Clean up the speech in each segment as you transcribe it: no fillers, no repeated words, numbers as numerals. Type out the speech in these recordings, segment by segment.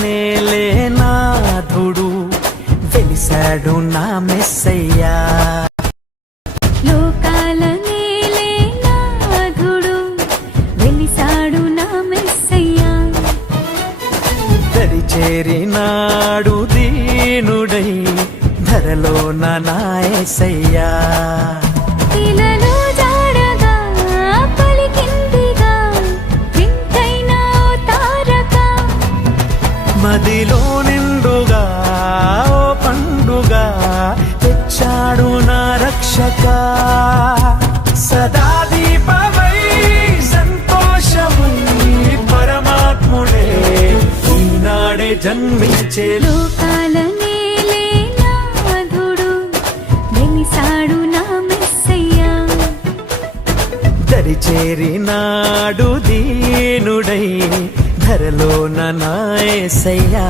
నేలే నాథుడు వెలిసాడు నా మెస్సయ్యా. లోకాల నేలే నాథుడు వెలిసాడు నా మెస్సయ్యా. దరి చేరినాడు దీనుడై ధరలోన నా యేసయ్యా. ఇలలో జాడగా పలికిందిగా వింతైన ఓ తారక, మదిలో నిండుగా ఓ పండుగా తెచ్చాడు నా రక్షక. సదా దీపమై సంతోషమై పరమాత్ముడే ఈనాడే జన్మించే. లోకాల నేలే నాథుడు వెలిసాడు నా మెస్సయ్యా. దరి చేరినాడు దీనుడై ధరలోన నా యేసయ్యా.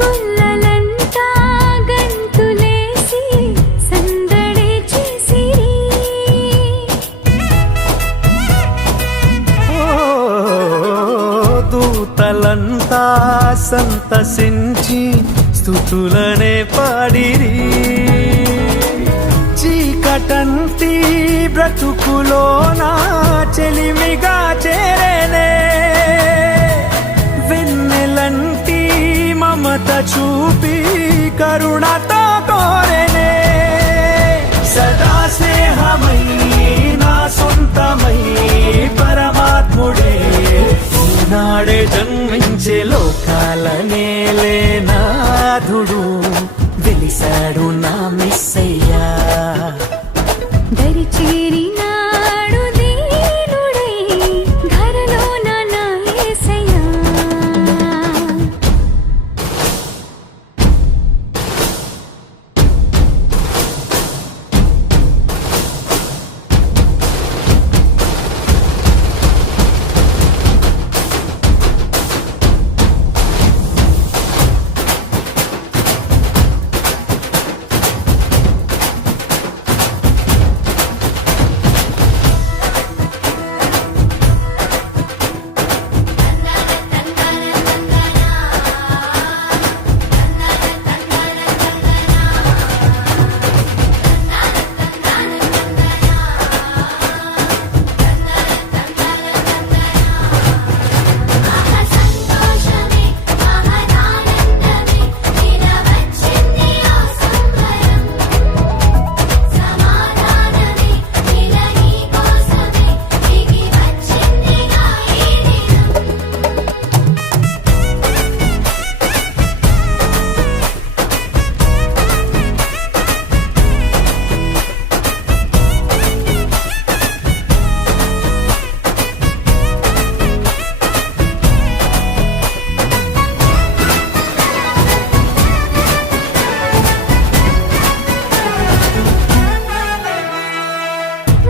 గొల్లలంతా గంతులేసి సందడి చేసిరి. ఓ దూతలంతా సంతసించి స్తుతులనే పాడిరి. చీకటంటి బ్రతుకులోన చెలిమిగా చేరేనే. వెన్నెలంటి మమత చూపి కరుణతో కోరెనే. సదా స్నేహమై నా సొంతమై పరమాత్ముడే ఈనాడే జన్మించే. లోకాల నేలే నాథుడు వెలిసాడు నా మెస్సయ్యా. దరి చేరినాడు దీనుడై ధరలోన నా యేసయ్యా.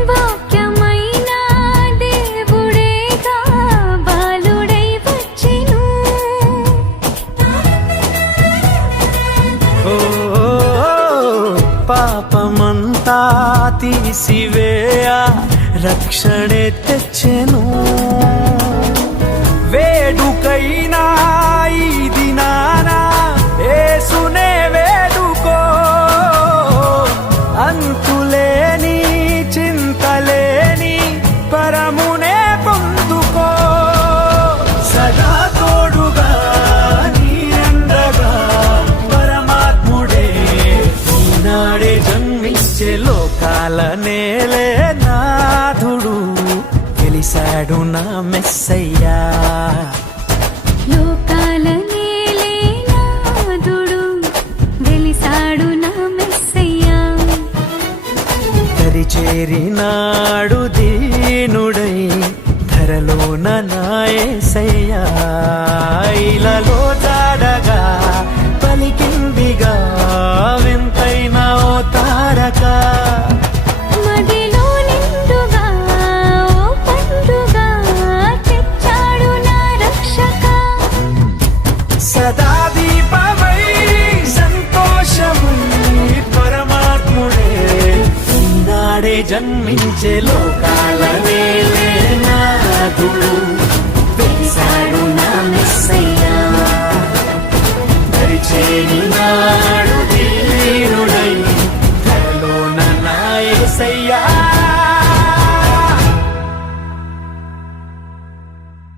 వాక్యమైన దేవుడేగా బాలుడై వచ్చెను. ఓ పాపమంతా తీసివేయ రక్షణే తెచ్చెను. వేడుకైనా ఈ దినాన యేసునే వేడుకో. అంతులేని చింతలేని పరమునే పొందుకో. సదా తోడుగా నీ అండగా పరమాత్ముడే ఈనాడే జన్మించే. లోకాల నేలే నాథుడు నా మెస్సయ్యా. లోకాల నేలేనాదుడు వెలిసాడు నా మెస్సయ్యా. దరి చేరినాడు దీనుడై ధరలోన నా యేసయ్యా. ఇలలో జాడగా పలికిందిగా వింతైన ఓ తారక